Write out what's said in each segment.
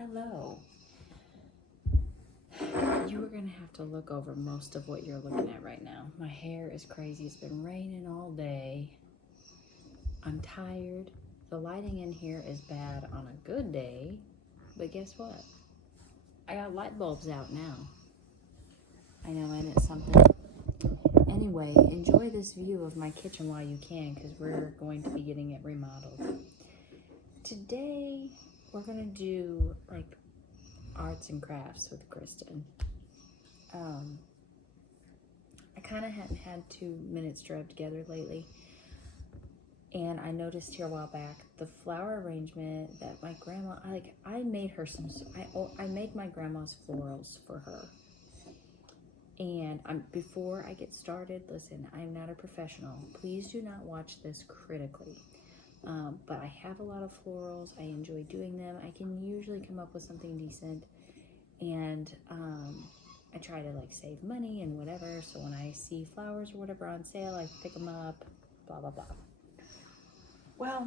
Hello. You are going to have to look over most of what you're looking at right now. My hair is crazy. It's been raining all day. I'm tired. The lighting in here is bad on a good day, but guess what? I got light bulbs out now. I know, and it's something. Anyway, enjoy this view of my kitchen while you can, because we're going to be getting it remodeled. Today, we're going to do like arts and crafts with Kristen. I kind of hadn't had 2 minutes to rub together lately, and I noticed here a while back the flower arrangement that my grandma, I made her some, I made my grandma's florals for her. And before I get started, listen, I'm not a professional. Please do not watch this critically. But I have a lot of florals. I enjoy doing them. I can usually come up with something decent. And I try to like save money and whatever. So when I see flowers or whatever on sale, I pick them up, blah, blah, blah. Well,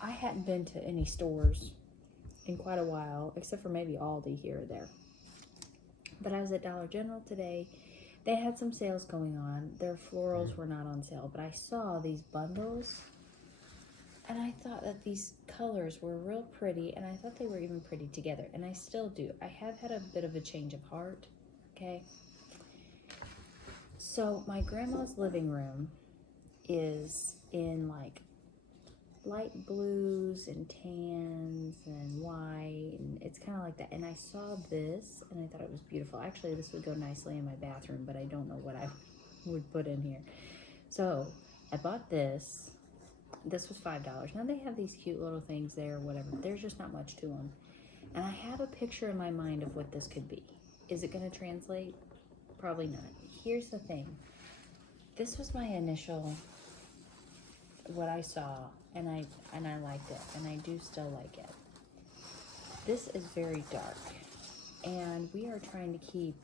I hadn't been to any stores in quite a while, except for maybe Aldi here or there. But I was at Dollar General today. They had some sales going on. Their florals were not on sale, but I saw these bundles, and I thought that these colors were real pretty, and I thought they were even pretty together, and I still do. I have had a bit of a change of heart, okay? So my grandma's living room is in like light blues and tans and white, and it's kind of like that. And I saw this and I thought it was beautiful. Actually, this would go nicely in my bathroom, but I don't know what I would put in here. So I bought this. This was $5. Now they have these cute little things there or whatever. There's just not much to them. And I have a picture in my mind of what this could be. Is it going to translate? Probably not. Here's the thing. This was my initial, what I saw, and I liked it, and I do still like it. This is very dark, and we are trying to keep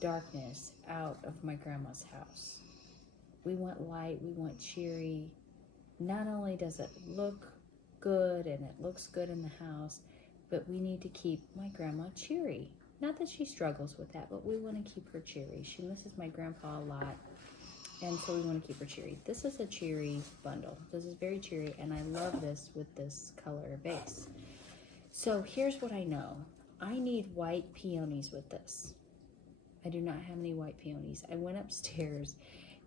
darkness out of my grandma's house. We want light, we want cheery. Not only does it look good and it looks good in the house, but we need to keep my grandma cheery. Not that she struggles with that, but we want to keep her cheery. She misses my grandpa a lot, and so we want to keep her cheery. This is a cheery bundle. This is very cheery, and I love this with this color base. So here's what I know. I need white peonies with this. I do not have any white peonies. I went upstairs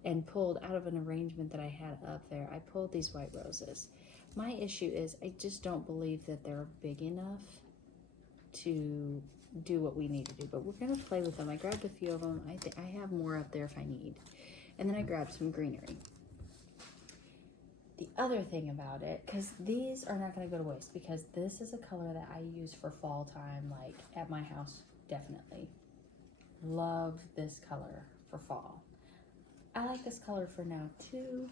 and pulled out of an arrangement that I had up there. I pulled these white roses. My issue is I just don't believe that they're big enough to do what we need to do, but we're gonna play with them. I grabbed a few of them. I think I have more up there if I need. And then I grabbed some greenery. The other thing about it, because these are not going to go to waste, because this is a color that I use for fall time, like at my house, definitely. Love this color for fall. I like this color for now too.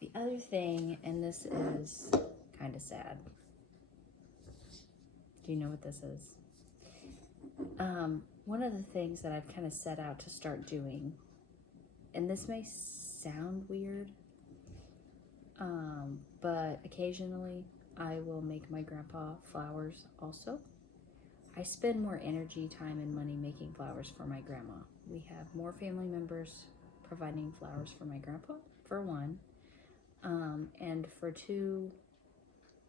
The other thing, and this is kind of sad. Do you know what this is? One of the things that I've kind of set out to start doing, and this may sound weird, but occasionally I will make my grandpa flowers also. I spend more energy, time, and money making flowers for my grandma. We have more family members providing flowers for my grandpa, for one. And for two,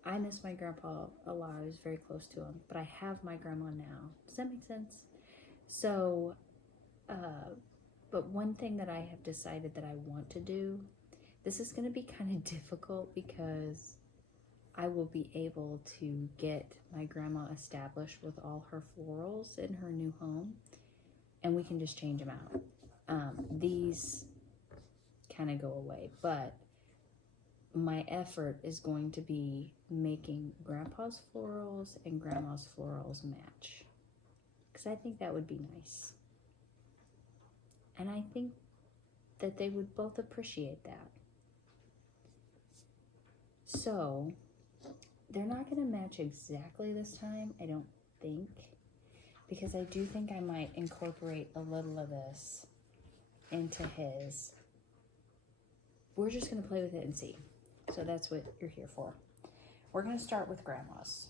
I miss my grandpa a lot. I was very close to him, but I have my grandma now. Does that make sense? So, but one thing that I have decided that I want to do, this is going to be kind of difficult because I will be able to get my grandma established with all her florals in her new home, and we can just change them out. These kind of go away, but my effort is going to be making grandpa's florals and grandma's florals match, because I think that would be nice. And I think that they would both appreciate that. So they're not going to match exactly this time, I don't think, because I do think I might incorporate a little of this into his. We're just going to play with it and see. So that's what you're here for. We're going to start with grandma's.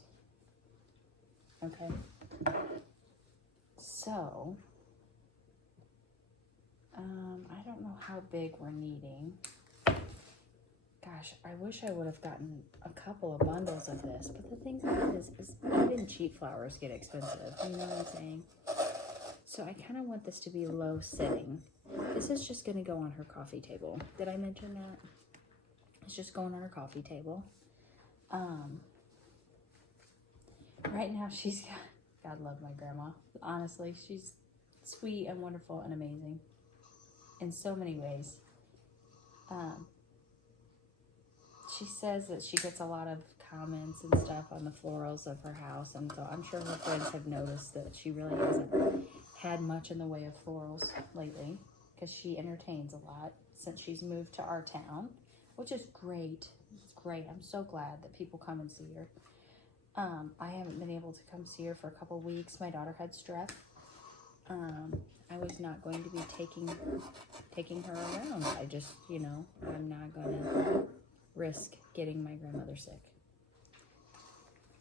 Okay. So, I don't know how big we're needing. Gosh, I wish I would have gotten a couple of bundles of this, but the thing is even cheap flowers get expensive, you know what I'm saying? So I kind of want this to be low sitting. This is just going to go on her coffee table. Did I mention that? It's just going on her coffee table. Right now she's got, God love my grandma. Honestly, she's sweet and wonderful and amazing in so many ways. She says that she gets a lot of comments and stuff on the florals of her house, and so I'm sure her friends have noticed that she really hasn't had much in the way of florals lately, because she entertains a lot since she's moved to our town, which is great. It's great. I'm so glad that people come and see her. I haven't been able to come see her for a couple weeks. My daughter had strep. I was not going to be taking her around. I just, you know, I'm not gonna risk getting my grandmother sick.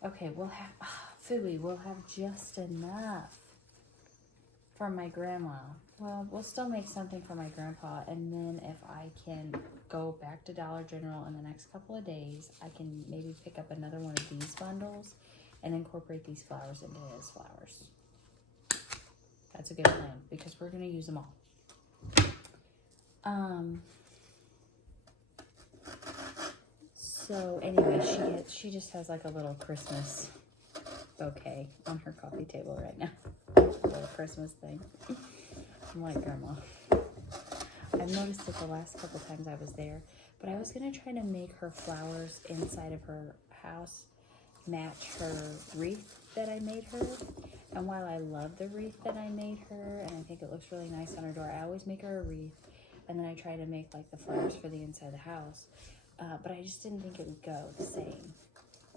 Okay, we'll have Phooey. We'll have just enough for my grandma. Well, we'll still make something for my grandpa, and then if I can go back to Dollar General in the next couple of days, I can maybe pick up another one of these bundles and incorporate these flowers into his flowers. That's a good plan, because we're going to use them all. So anyway, she just has like a little Christmas bouquet on her coffee table right now. A little Christmas thing. I'm like, Grandma. I've noticed it the last couple times I was there, but I was going to try to make her flowers inside of her house match her wreath that I made her. And while I love the wreath that I made her, and I think it looks really nice on her door, I always make her a wreath, and then I try to make like the flowers for the inside of the house. But I just didn't think it would go the same.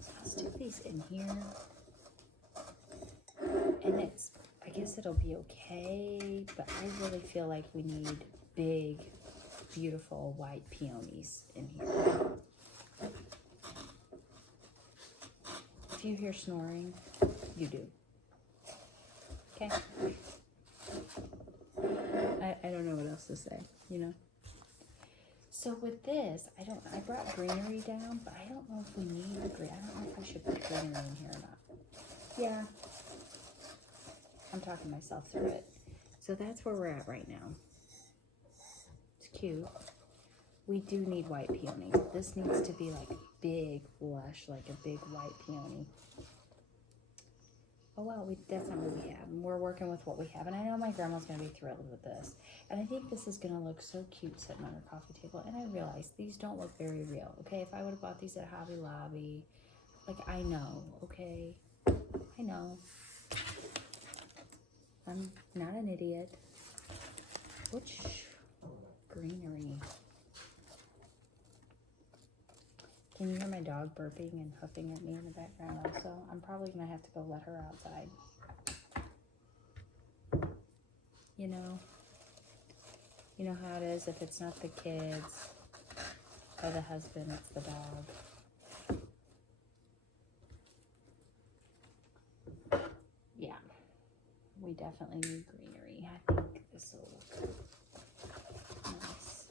So I'll stick these in here. And I guess it'll be okay, but I really feel like we need big, beautiful white peonies in here. If you hear snoring, you do. Okay? I don't know what else to say, you know? So with this, I brought greenery down, but I don't know if we need the green. I don't know if I should put greenery in here or not. Yeah. I'm talking myself through it. So that's where we're at right now. It's cute. We do need white peony. This needs to be like big, lush, like a big white peony. Oh well, that's not what we have. We're working with what we have. And I know my grandma's going to be thrilled with this. And I think this is going to look so cute sitting on her coffee table. And I realize these don't look very real, okay? If I would have bought these at Hobby Lobby, like, I know, okay? I know. I'm not an idiot. Which greenery? Can you hear my dog burping and huffing at me in the background also? I'm probably going to have to go let her outside. You know how it is. If it's not the kids or the husband, it's the dog. Yeah, we definitely need greenery. I think this will look nice.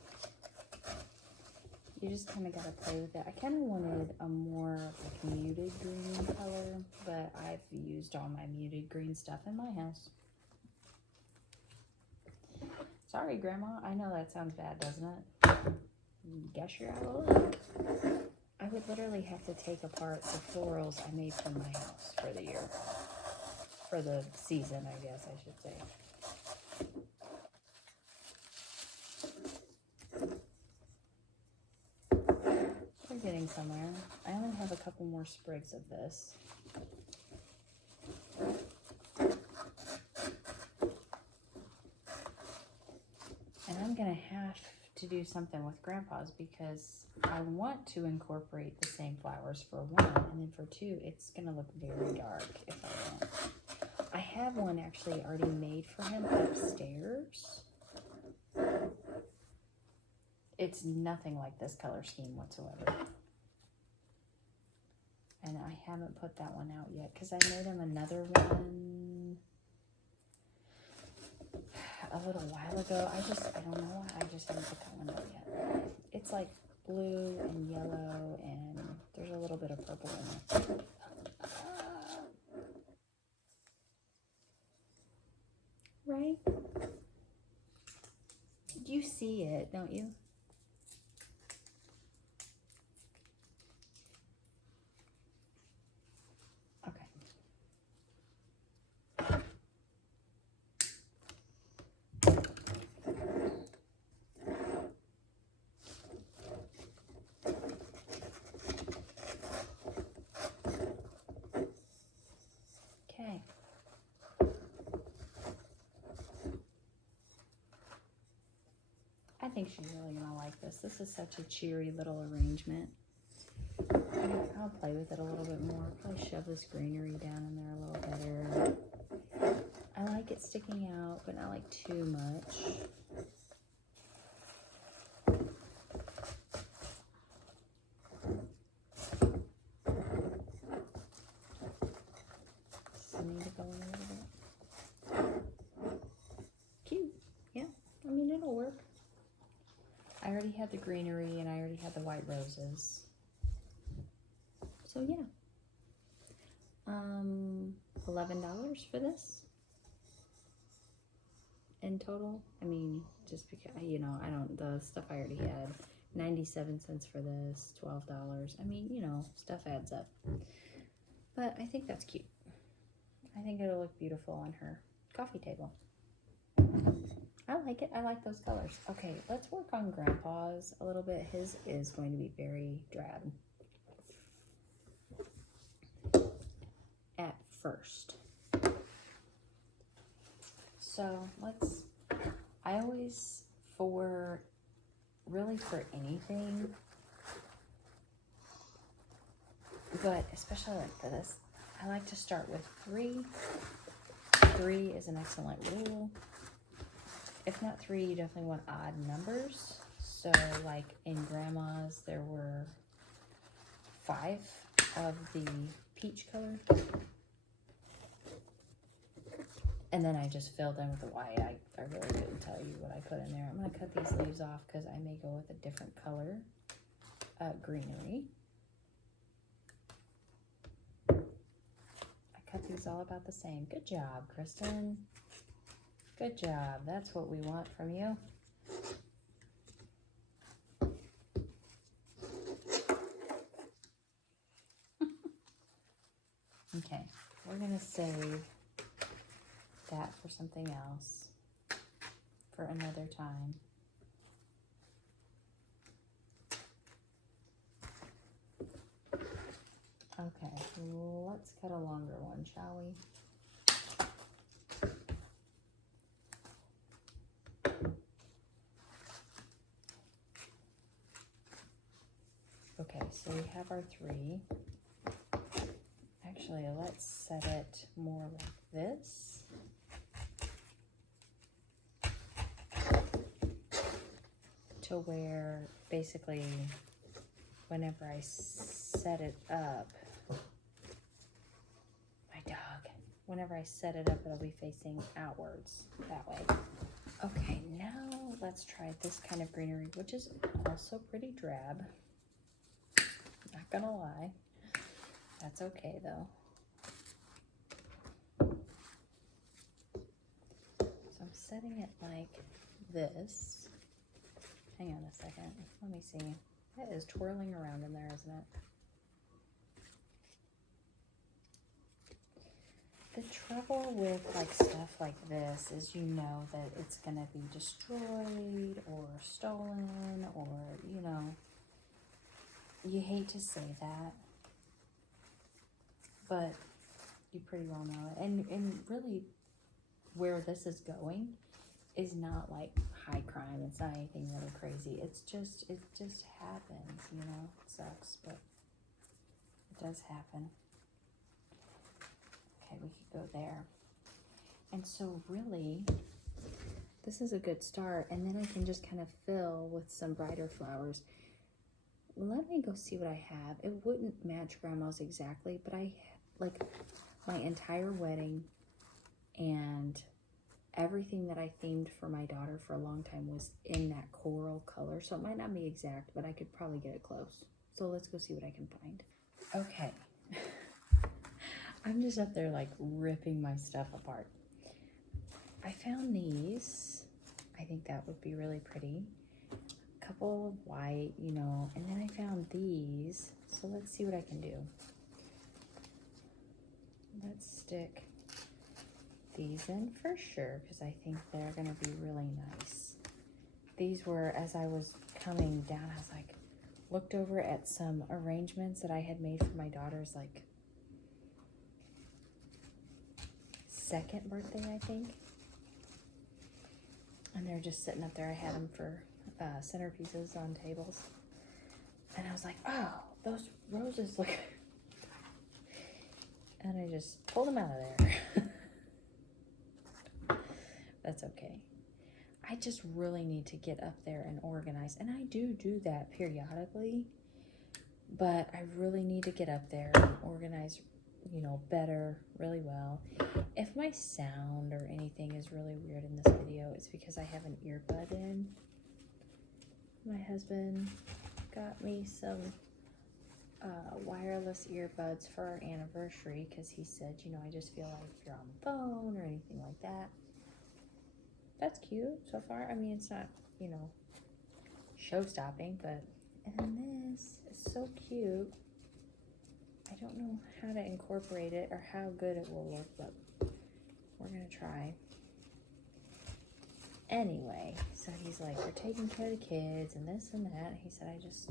You just kind of got to play with it. I kind of wanted a more like muted green color, but I've used all my muted green stuff in my house. Sorry, Grandma. I know that sounds bad, doesn't it? Guess you're out of luck. I would literally have to take apart the florals I made from my house for the year. For the season, I guess I should say. We're getting somewhere. I only have a couple more sprigs of this. And I'm going to have to do something with Grandpa's because I want to incorporate the same flowers for one, and then for two, it's going to look very dark if I don't. I have one actually already made for him upstairs. It's nothing like this color scheme whatsoever. And I haven't put that one out yet because I made him another one a little while ago. I don't know why. I just haven't put that one out yet. It's like blue and yellow, and there's a little bit of purple in it. Right? You see it, don't you? Okay. Okay. I think she's really gonna like this. This is such a cheery little arrangement. I'll play with it a little bit more. Probably shove this greenery down in there a little better. I like it sticking out, but not like too much. Does it need to go in a little bit? Cute. Yeah. I mean, it'll work. I already had the greenery and I already had the white roses. So yeah. $11 for this in total. I mean, just because, you know, the stuff I already had. 97 cents for this, $12. I mean, you know, stuff adds up. But I think that's cute. I think it'll look beautiful on her coffee table. I like it. I like those colors. Okay, let's work on Grandpa's a little bit. His is going to be very drab at first. So I always, really for anything, but especially like for this, I like to start with 3. 3 is an excellent rule. If not 3, you definitely want odd numbers. So like in Grandma's, there were 5 of the peach color. And then I just filled in with the white. I really couldn't tell you what I put in there. I'm going to cut these leaves off because I may go with a different color greenery. I cut these all about the same. Good job, Kristen. Good job. That's what we want from you. Okay, we're going to save that for something else for another time. Okay, let's cut a longer one, shall we? Okay, so we have our 3. Actually, let's set it more like this. To where basically whenever I set it up, whenever I set it up, it'll be facing outwards that way. Okay, now let's try this kind of greenery, which is also pretty drab. Not gonna lie. That's okay though. So I'm setting it like this. Hang on a second. Let me see. That is twirling around in there, isn't it? The trouble with like stuff like this is you know that it's going to be destroyed or stolen, or, you know, you hate to say that, but you pretty well know it. And really where this is going is not like high crime. It's not anything really crazy. It just happens, you know. It sucks, but it does happen. Okay, we could go there. And so really, this is a good start. And then I can just kind of fill with some brighter flowers. let me go see what I have. It wouldn't match Grandma's exactly, but I, like, my entire wedding and everything that I themed for my daughter for a long time was in that coral color. So it might not be exact, but I could probably get it close. So let's go see what I can find. Okay. I'm just up there like ripping my stuff apart. I found these. I think that would be really pretty. A couple of white, you know, and then I found these. So let's see what I can do. Let's stick these in for sure because I think they're going to be really nice. These were, as I was coming down, I was like, looked over at some arrangements that I had made for my daughter's like second birthday, I think. And they're just sitting up there. I had them for centerpieces on tables. And I was like, oh, those roses look... And I just pulled them out of there. That's okay. I just really need to get up there and organize. And I do that periodically. But I really need to get up there and organize, you know, better, really well. If my sound or anything is really weird in this video, it's because I have an earbud in. My husband got me some wireless earbuds for our anniversary because he said, you know, I just feel like if you're on the phone or anything like that. That's cute so far. I mean, it's not, you know, show-stopping, but... And then this is so cute. I don't know how to incorporate it or how good it will look, but we're gonna try. Anyway, so he's like, you're taking care of the kids and this and that. He said, I just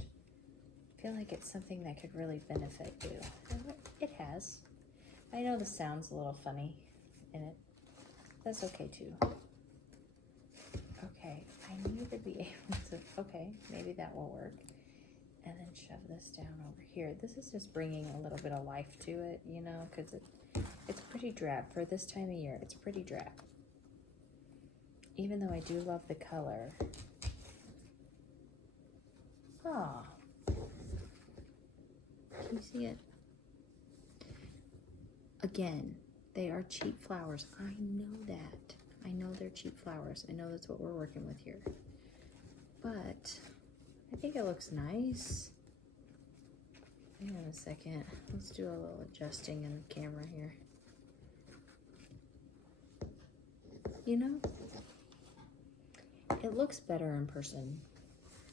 feel like it's something that could really benefit you. And it has. I know the sound's a little funny in it. That's okay too. Okay, I need to be able to, okay, maybe that will work. And then shove this down over here. This is just bringing a little bit of life to it, you know, because it's pretty drab. For this time of year, it's pretty drab. Even though I do love the color. Ah. Can you see it? Again, they are cheap flowers. I know that. I know they're cheap flowers. I know that's what we're working with here. But... I think it looks nice. Hang on a second. Let's do a little adjusting in the camera here. You know, it looks better in person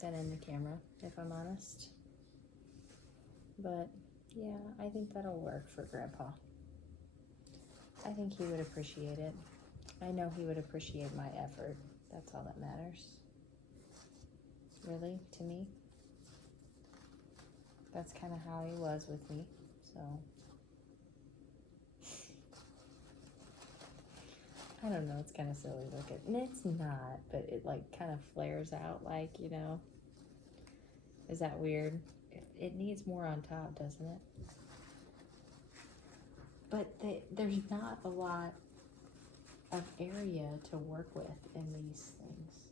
than in the camera, if I'm honest. But yeah, I think that'll work for Grandpa. I think he would appreciate it. I know he would appreciate my effort. That's all that matters. Really, to me. That's kind of how he was with me, so. I don't know, it's kind of silly looking. And it's not, but it like kind of flares out like, you know. Is that weird? It needs more on top, doesn't it? But there's not a lot of area to work with in these things.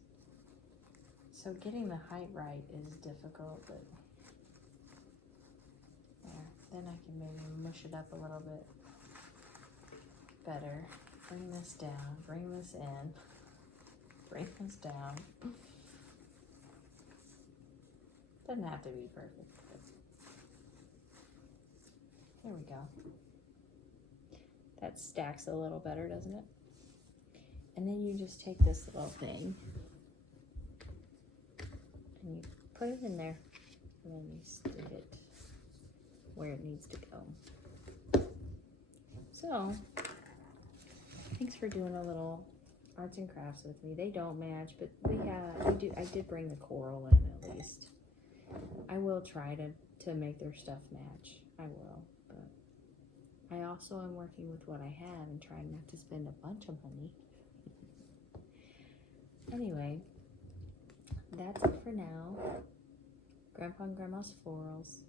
So getting the height right is difficult, but there. Then I can maybe mush it up a little bit better. Bring this down, bring this in, bring this down. Doesn't have to be perfect, but there we go. That stacks a little better, doesn't it? And then you just take this little thing and you put it in there, and then you stick it where it needs to go. So, thanks for doing a little arts and crafts with me. They don't match, but I did bring the coral in at least. I will try to make their stuff match. I will, but I also am working with what I have and trying not to spend a bunch of money. Anyway, that's it for now. Grandpa and Grandma's florals.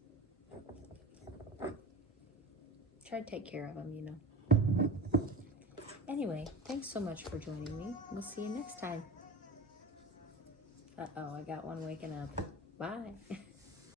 Try to take care of them, you know. Anyway, thanks so much for joining me. We'll see you next time. Uh-oh, I got one waking up. Bye.